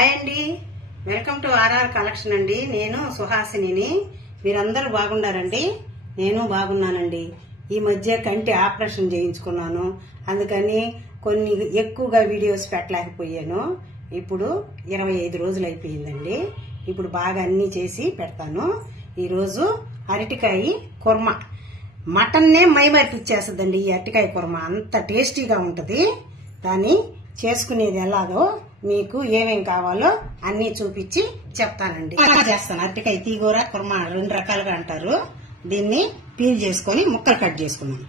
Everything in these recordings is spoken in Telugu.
హాయ్ అండి, వెల్కమ్ టు ఆర్ఆర్ కలెక్షన్ అండి. నేను సుహాసినిని. మీరందరూ బాగున్నారండి? నేను బాగున్నానండి. ఈ మధ్య కంటి ఆపరేషన్ చేయించుకున్నాను, అందుకని కొన్ని ఎక్కువగా వీడియోస్ పెట్టలేకపోయాను. ఇప్పుడు 25 రోజులు అయిపోయిందండి. ఇప్పుడు బాగా అన్ని చేసి పెడతాను. ఈరోజు అరటికాయ కుర్మా, మటన్నే మైమర్పిచ్చేస్తుందండి ఈ అరటికాయ కుర్మా. అంత టేస్టీగా ఉంటది. దాన్ని చేసుకునేది ఎలాగో మీకు ఏమేం కావాలో అన్ని చూపించి చెప్తానండి. చేస్తాను. అరటికాయ తీగూర కుర్మా 2 రకాలుగా అంటారు. దీన్ని పీల్ చేసుకుని ముక్కలు కట్ చేసుకున్నాను.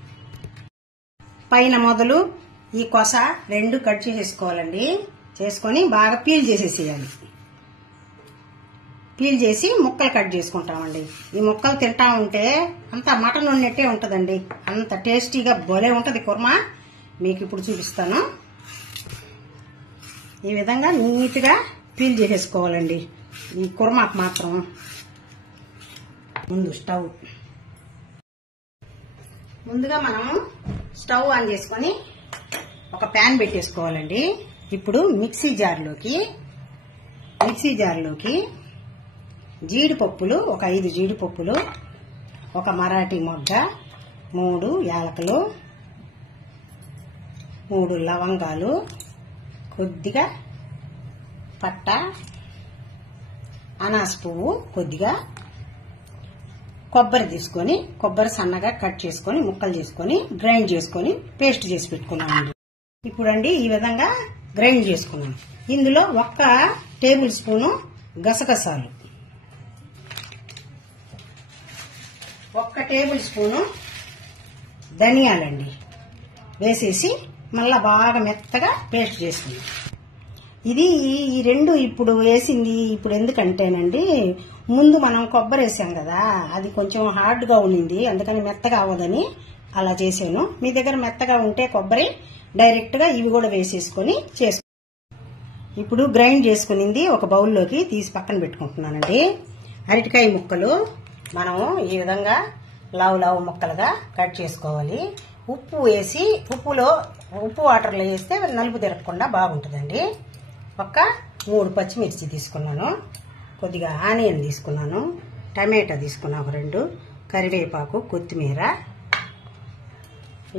పైన మొదలు ఈ కొస 2 కట్ చేసేసుకోవాలండి. చేసుకుని బాగా పీల్ చేసేసేయాలి. పీల్ చేసి ముక్కలు కట్ చేసుకుంటామండి. ఈ ముక్కలు తింటా ఉంటే అంత మటన్ ఉన్నట్టే ఉంటదండి. అంత టేస్టీగా భలే ఉంటది కుర్మా. మీకు ఇప్పుడు చూపిస్తాను. ఈ విధంగా నీట్ గా పీల్ చేసేసుకోవాలండి. ఈ కుర్మాకు మాత్రం ముందుగా మనము స్టవ్ ఆన్ చేసుకొని ఒక ప్యాన్ పెట్టేసుకోవాలండి. ఇప్పుడు మిక్సీ జార్లోకి జీడిపప్పులు, ఒక 5 జీడిపప్పులు, ఒక మరాఠీ మొగ్గ, 3 యాలకులు, 3 లవంగాలు, కొద్దిగా పట్ట, అనాస పువ్వు, కొద్దిగా కొబ్బరి తీసుకొని కొబ్బరి సన్నగా కట్ చేసుకొని ముక్కలు చేసుకొని గ్రైండ్ చేసుకొని పేస్ట్ చేసి పెట్టుకున్నామండి. ఇప్పుడండి ఈ విధంగా గ్రైండ్ చేసుకున్నాం. ఇందులో 1 టేబుల్ స్పూను గసగసాలు, 1 టేబుల్ స్పూను ధనియాలండి వేసేసి మళ్ళా బాగా మెత్తగా పేస్ట్ చేసుకున్నాం. ఇది ఈ 2 ఇప్పుడు వేసింది. ఇప్పుడు ఎందుకంటేనండి, ముందు మనం కొబ్బరి వేసాం కదా, అది కొంచెం హార్డ్ గా ఉండింది, అందుకని మెత్తగా అవ్వదని అలా చేసాను. మీ దగ్గర మెత్తగా ఉంటే కొబ్బరి డైరెక్ట్ గా ఇవి కూడా వేసేసుకొని చేసుకో. ఇప్పుడు గ్రైండ్ చేసుకునింది ఒక బౌల్లోకి తీసి పక్కన పెట్టుకుంటున్నానండి. అరటికాయ ముక్కలు మనము ఈ విధంగా లావు ముక్కలుగా కట్ చేసుకోవాలి. ఉప్పు వేసి ఉప్పు వాటర్లో వేస్తే నలుపు తిరగకుండా బాగుంటుందండి. 3 పచ్చిమిర్చి తీసుకున్నాను, కొద్దిగా ఆనియన్ తీసుకున్నాను, టమాటా తీసుకున్నాను, 2 కరివేపాకు, కొత్తిమీర.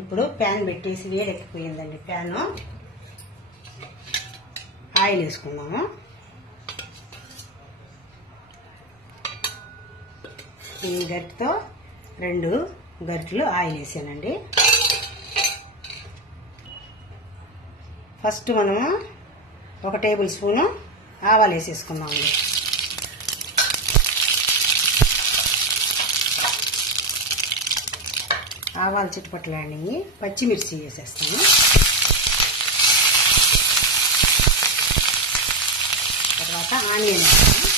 ఇప్పుడు ప్యాన్ పెట్టేసి వేడెక్కిపోయిందండి. ప్యాను ఆయిల్ వేసుకున్నాము. ఈ గరిటెతో 2 గరిటెలు ఆయిల్ వేసానండి. ఫస్ట్ మనము 1 టేబుల్ స్పూను ఆవాలు వేసేసుకున్నామండి. ఆవాలు చిట్టుపట్లాడి పచ్చిమిర్చి వేసేస్తాము. తర్వాత ఆనియన్ వేస్తాము.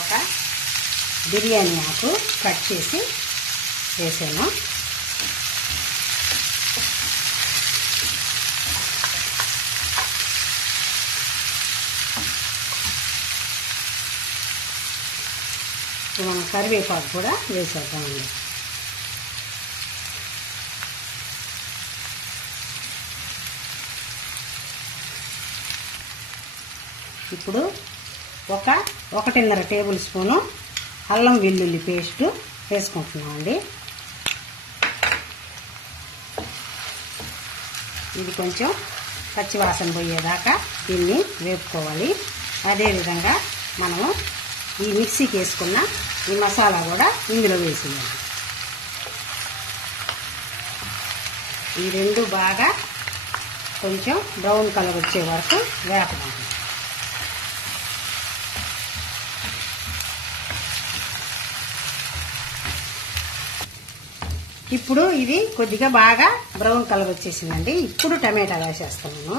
ఒక బిర్యానీ ఆకు కట్ చేసి వేసాను. మనం కరివేపాకు కూడా వేసేద్దామండి. ఇప్పుడు 1.5 టేబుల్ స్పూను అల్లం వెల్లుల్లి పేస్ట్ వేసుకుంటున్నామండి. ఇది కొంచెం పచ్చివాసన పోయేదాకా దీన్ని వేపుకోవాలి. అదేవిధంగా మనము ఈ మిక్సీకి వేసుకున్న ఈ మసాలా కూడా ఇందులో వేసేయాలి. ఈ 2 బాగా కొంచెం బ్రౌన్ కలర్ వచ్చే వరకు వేపడం. ఇప్పుడు ఇది కొద్దిగా బాగా బ్రౌన్ కలర్ వచ్చేసిందండి. ఇప్పుడు టమాటా వేసేస్తున్నాను.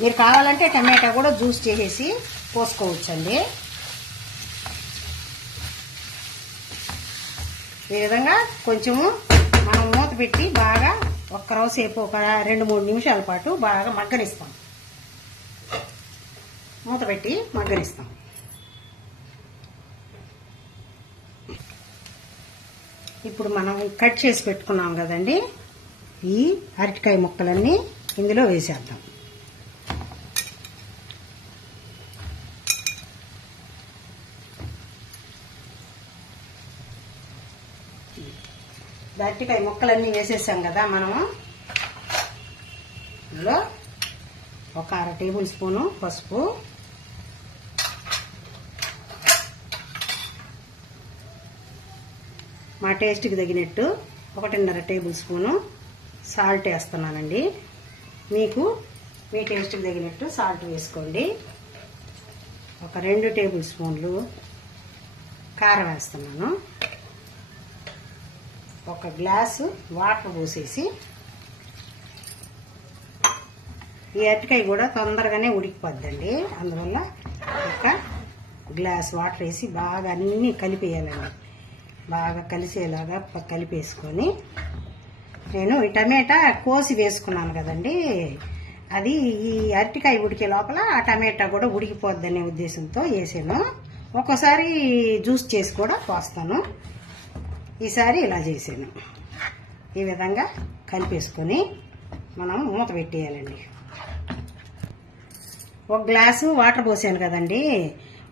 మీరు కావాలంటే టమాటా కూడా జ్యూస్ చేసేసి పోసుకోవచ్చండి. ఈ విధంగా కొంచెము మనం మూత పెట్టి బాగా ఒక్కరోసేపు ఒక 2-3 నిమిషాల పాటు బాగా మగ్గనిస్తాం. మూత పెట్టి మగ్గనిస్తాం. ఇప్పుడు మనం కట్ చేసి పెట్టుకున్నాం కదండి, ఈ అరటికాయ ముక్కలన్నీ ఇందులో వేసేద్దాం. అరటికాయ ముక్కలన్నీ వేసేసాం కదా మనము. ఇందులో ఒక 1/2 టేబుల్ స్పూను పసుపు, మా టేస్ట్కి తగినట్టు 1.5 టేబుల్ స్పూను సాల్ట్ వేస్తున్నానండి. మీకు మీ టేస్ట్కి తగినట్టు సాల్ట్ వేసుకోండి. ఒక 2 టేబుల్ స్పూన్లు కారం వేస్తున్నాను. ఒక గ్లాసు వాటర్ పోసేసి, ఈ అరటికాయ కూడా తొందరగానే ఉడికిపోద్దండి, అందువల్ల ఒక గ్లాస్ వాటర్ వేసి బాగా అన్నీ కలిపేయాలండి. బాగా కలిసేలాగా కలిపేసుకొని, నేను ఈ టమాటా కోసి వేసుకున్నాను కదండి, అది ఈ అరటికాయ ఉడికే లోపల ఆ టమాటా కూడా ఉడికిపోద్దనే ఉద్దేశంతో వేసాను. ఒక్కోసారి జ్యూస్ చేసి కూడా పోస్తాను, ఈసారి ఇలా చేసాను. ఈ విధంగా కలిపేసుకొని మనం మూత పెట్టేయాలండి. 1 గ్లాసు వాటర్ పోసాను కదండి,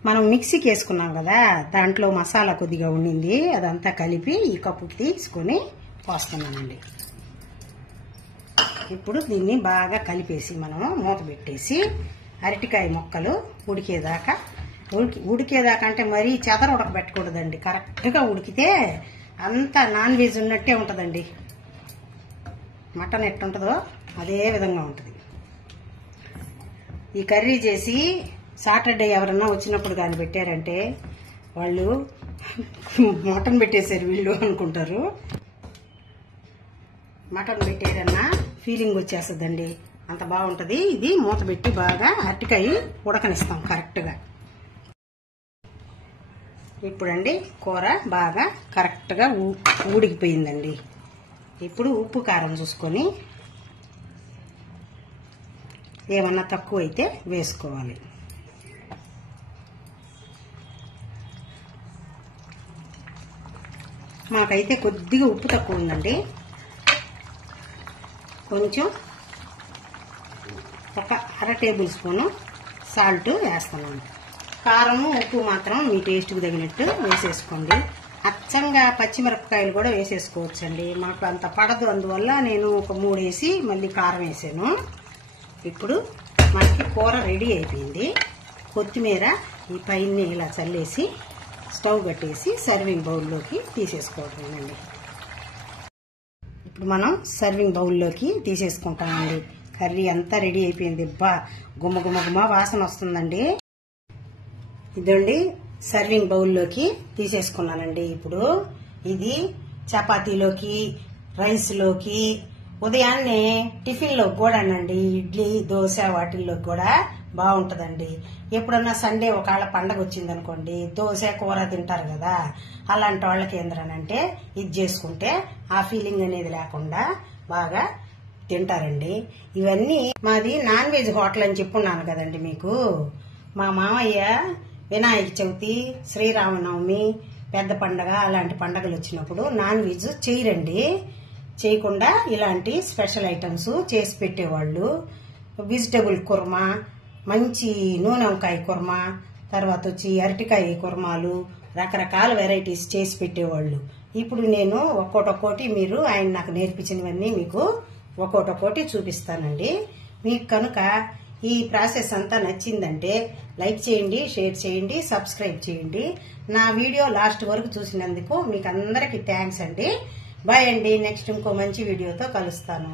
మనం మిక్సీకి వేసుకున్నాం కదా, దాంట్లో మసాలా కొద్దిగా ఉండింది, అదంతా కలిపి ఈ కప్పుకి తీసుకొని పోస్తున్నానండి. ఇప్పుడు దీన్ని బాగా కలిపేసి మనము మూత పెట్టేసి అరటికాయ ముక్కలు ఉడికేదాకా అంటే మరీ చెదర ఉడకబెట్టకూడదండి. కరెక్ట్గా ఉడికితే అంతా నాన్ వెజ్ ఉన్నట్టే ఉంటుందండి. మటన్ ఎట్టుంటుందో అదే విధంగా ఉంటుంది. ఈ కర్రీ చేసి సాటర్డే ఎవరన్నా వచ్చినప్పుడు కానీ పెట్టారంటే వాళ్ళు మటన్ పెట్టేశారు వీళ్ళు అనుకుంటారు. మటన్ పెట్టారన్నా ఫీలింగ్ వచ్చేస్తుందండి, అంత బాగుంటుంది. ఇది మూత పెట్టి బాగా అరటికాయ ఉడకనిస్తాం కరెక్ట్గా. ఇప్పుడండి కూర బాగా కరెక్ట్గా ఉడికిపోయిందండి. ఇప్పుడు ఉప్పు కారం చూసుకొని ఏమన్నా తక్కువ అయితే వేసుకోవాలి. మాకైతే కొద్దిగా ఉప్పు తక్కువ ఉందండి, కొంచెం ఒక 1/2 టేబుల్ స్పూను సాల్ట్ వేస్తున్నాను. కారం ఉప్పు మాత్రం మీ టేస్ట్కి తగినట్టు వేసేసుకోండి. అచ్చంగా పచ్చిమిరపకాయలు కూడా వేసేసుకోవచ్చండి, మాకు అంత పడదు, అందువల్ల నేను ఒక 3 వేసి మళ్ళీ కారం వేసాను. ఇప్పుడు మనకి కూర రెడీ అయిపోయింది. కొత్తిమీర ఈ పైన ఇలా చల్లేసి స్టవ్ కట్టేసి సర్వింగ్ బౌల్లోకి తీసేసుకోవడమేనండి. ఇప్పుడు మనం సర్వింగ్ బౌల్లోకి తీసేసుకుంటామండి. కర్రీ అంతా రెడీ అయిపోయింది. గుమ్మ గుమ్మ గుమ్మ వాసన వస్తుందండి. ఇదండి సర్వింగ్ బౌల్లోకి తీసేసుకున్నానండి. ఇప్పుడు ఇది చపాతీలోకి, రైస్లోకి, ఉదయాన్నే టిఫిన్లో కూడానండి, ఇడ్లీ, దోశ వాటిల్లో కూడా బాగుంటుందండి. ఎప్పుడన్నా సండే ఒకవేళ పండగ వచ్చిందనుకోండి, దోశ కూర తింటారు కదా, అలాంటి వాళ్ళకి ఏంటనంటే ఇది చేసుకుంటే ఆ ఫీలింగ్ అనేది లేకుండా బాగా తింటారండి. ఇవన్నీ మాది నాన్ వెజ్ హోటల్ అని చెప్పున్నాను కదండి మీకు. మా మామయ్య వినాయక చవితి, శ్రీరామనవమి, పెద్ద పండగ అలాంటి పండగలు వచ్చినప్పుడు నాన్ వెజ్ చేయరండి. చేయకుండా ఇలాంటి స్పెషల్ ఐటమ్స్ చేసి పెట్టేవాళ్ళు. వెజిటబుల్ కుర్మా, మంచి నూనె వంకాయ కుర్మా, తర్వాత వచ్చి అరటికాయ కుర్మాలు, రకరకాల వెరైటీస్ చేసి పెట్టేవాళ్ళు. ఇప్పుడు నేను ఒక్కోటొక్కోటి మీరు ఆయన నాకు నేర్పించినవన్నీ మీకు ఒక్కోటొక్కోటి చూపిస్తానండి. మీకు కనుక ఈ ప్రాసెస్ అంతా నచ్చిందంటే లైక్ చేయండి, షేర్ చేయండి, సబ్స్క్రైబ్ చేయండి. నా వీడియో లాస్ట్ వరకు చూసినందుకు మీకు అందరికీ థ్యాంక్స్ అండి. బాయ్ అండి. నెక్స్ట్ ఇంకో మంచి వీడియోతో కలుస్తాను.